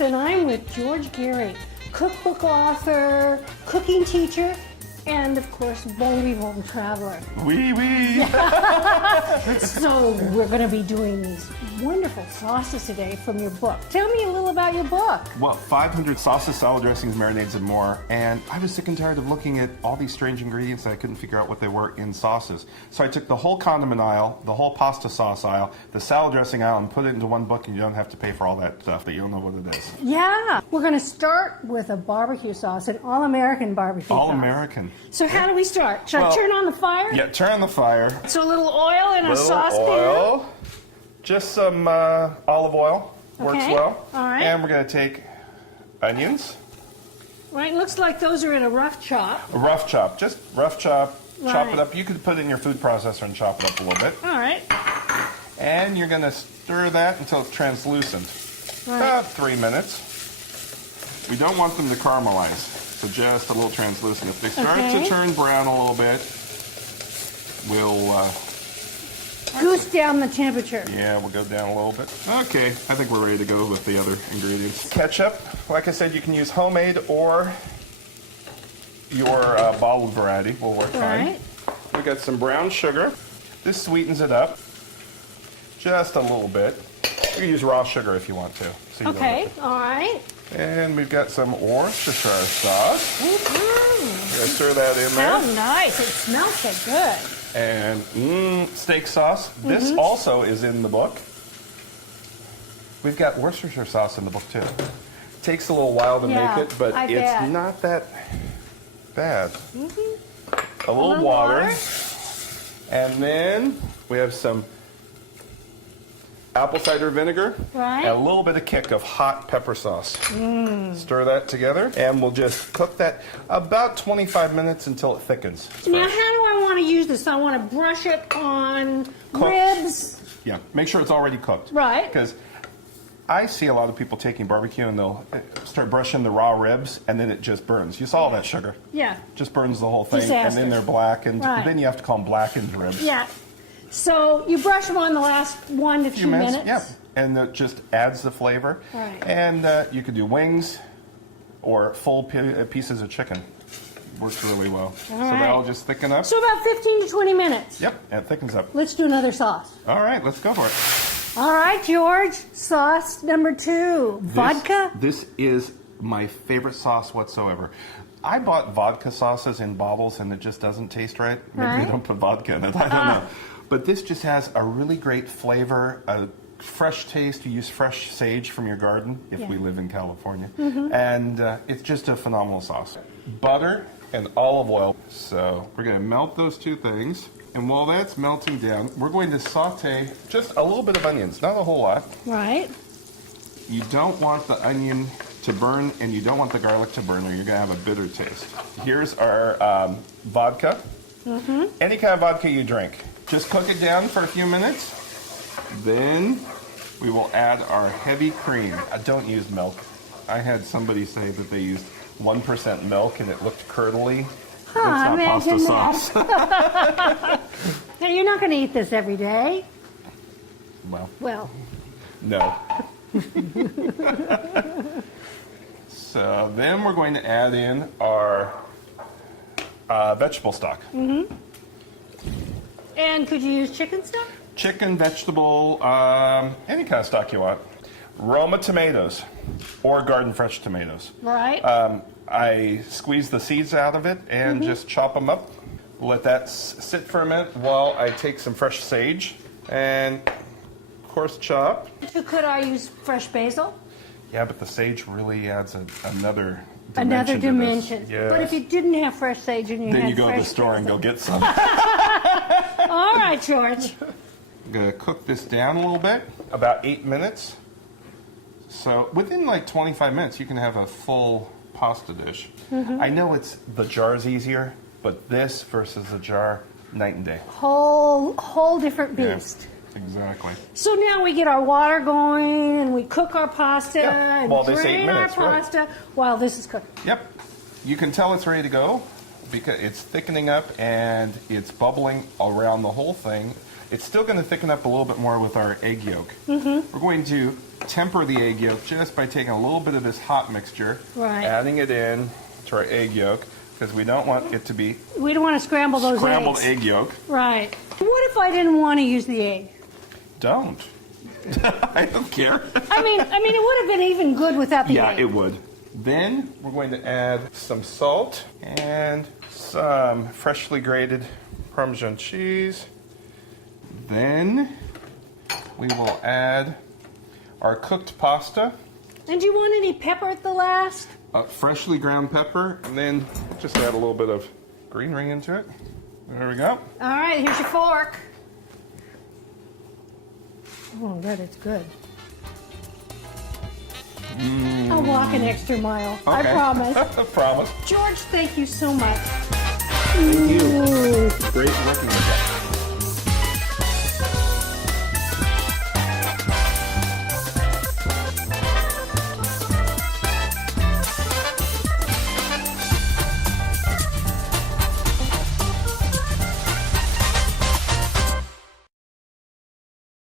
Norris, and I'm with George Geary, cookbook author, cooking teacher, and of course, bon vivant traveler. Oui, oui. So we're going to be doing these wonderful sauces today from your book. Tell me a little about your book. Well, 500 sauces, salad dressings, marinades, and more. And I was sick and tired of looking at all these strange ingredients that I couldn't figure out what they were in sauces. So I took the whole condiment aisle, the whole pasta sauce aisle, the salad dressing aisle, and put it into one book, and you don't have to pay for all that stuff, but you don't know what it is. Yeah. We're going to start with a barbecue sauce, an all-American barbecue sauce. All-American. So how do we start? Should I turn on the fire? Yeah, turn on the fire. So a little oil in a saucepan? Oil. Just some olive oil. Works Okay. well. All right. And we're going to take onions. Right, looks like those are in a rough chop. A rough chop. Just rough chop. Chop Right. it up. You could put it in your food processor and chop it up a little bit. All right. And you're going to stir that until it's translucent. Right. About 3 minutes. We don't want them to caramelize. So just a little translucent. If they start to turn brown a little bit, we'll... Goose down the temperature. Yeah, we'll go down a little bit. Okay, I think we're ready to go with the other ingredients. Ketchup, like I said, you can use homemade or your bottled variety will work fine. Right. We got some brown sugar. This sweetens it up just a little bit. You can use raw sugar if you want to. So you Okay, don't all right. And we've got some Worcestershire sauce. Mm-hmm. We're gonna stir that in there. How nice. It smells so good. And steak sauce. This also is in the book. We've got Worcestershire sauce in the book too. Takes a little while to make it, but it's not that bad. A little water. And then we have some apple cider vinegar. Right. And a little bit of kick of hot pepper sauce. Stir that together, and we'll just cook that about 25 minutes until it thickens. Now, how do I want to use this? I want to brush it on ribs. Yeah, make sure it's already cooked. Right. Because I see a lot of people taking barbecue and they'll start brushing the raw ribs, and then it just burns. You saw all that sugar. Yeah. Just burns the whole thing, Disaster. and then they're blackened. Right. Then you have to call them blackened ribs. Yeah. So you brush them on the last 1 to 2 minutes? Yep. And it just adds the flavor. Right. And you could do wings or full pieces of chicken. Works really well. So that'll just thicken up. So about 15 to 20 minutes? Yep, and it thickens up. Let's do another sauce. All right, let's go for it. All right, George. Sauce number 2. Vodka? This is my favorite sauce whatsoever. I bought vodka sauces in bottles and it just doesn't taste right. Maybe they don't put vodka in it. I don't know. But this just has a really great flavor, a fresh taste. You use fresh sage from your garden if we live in California. And it's just a phenomenal sauce. Butter and olive oil. So we're going to melt those two things. And while that's melting down, we're going to saute just a little bit of onions, not a whole lot. Right. You don't want the onion to burn, and you don't want the garlic to burn, or you're going to have a bitter taste. Here's our vodka. Any kind of vodka you drink. Just cook it down for a few minutes. Then we will add our heavy cream. Don't use milk. I had somebody say that they used 1% milk and it looked curdly. It's not pasta sauce. Now, you're not going to eat this every day. Well, no. So then we're going to add in our vegetable stock. And could you use chicken stock? Chicken, vegetable, any kind of stock you want. Roma tomatoes or garden fresh tomatoes. Right. I squeeze the seeds out of it and just chop them up. Let that sit for a minute while I take some fresh sage and coarse chop. Could I use fresh basil? Yeah, but the sage really adds another dimension. Another to dimension. this. Yes. But if you didn't have fresh sage and you then had you go to the fresh store and basil. go get some. All right, George. I'm going to cook this down a little bit, about 8 minutes. So within like 25 minutes, you can have a full pasta dish. I know the jar's easier, but this versus the jar, night and day. Whole different beast. Yeah, exactly. So now we get our water going and we cook our pasta and While this 8 drain our minutes, right. pasta while this is cooking. Yep. You can tell it's ready to go because it's thickening up and it's bubbling around the whole thing. It's still going to thicken up a little bit more with our egg yolk. We're going to temper the egg yolk just by taking a little bit of this hot mixture, adding it in to our egg yolk, because we don't want it to be We don't want to scramble those scrambled eggs. egg yolk. Right. What if I didn't want to use the egg? Don't. I don't care. I mean, it would have been even good without the Yeah, egg. it would. Then we're going to add some salt and some freshly grated Parmesan cheese. Then we will add our cooked pasta, And do you want any pepper at the last? freshly ground pepper, and then just add a little bit of green ring into it. There we go. All right, here's your fork. Oh, that is good. I'll walk an extra mile. I Okay. promise. Promise. George, thank you so much. Thank you. Great working with that.